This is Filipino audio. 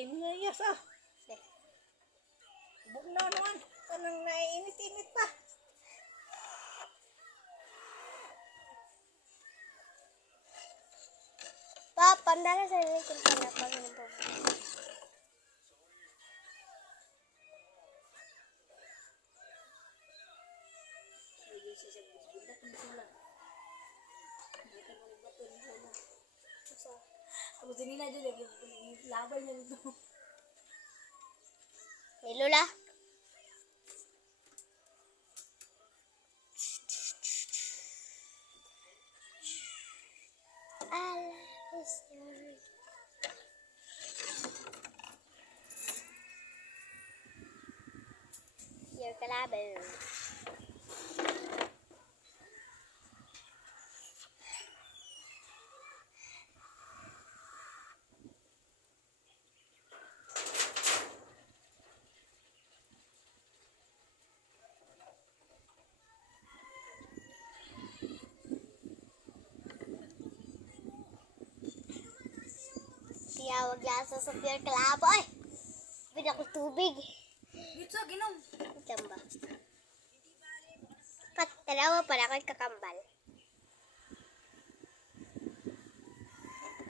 Inayas ah. Bugnaw naman. Kanang naiinit-init pa. Pa, pandala sa likod ka na pag nabubog. Ako din na dyan, labay niya nito. Hey, Lola. Allah is yours. Your kalaban. Tiyawag lang sa Sophia Kalaboy. Bida ko tubig. Dito, ginom. Ito ba? Pat, dalawa para ako'y kakambal.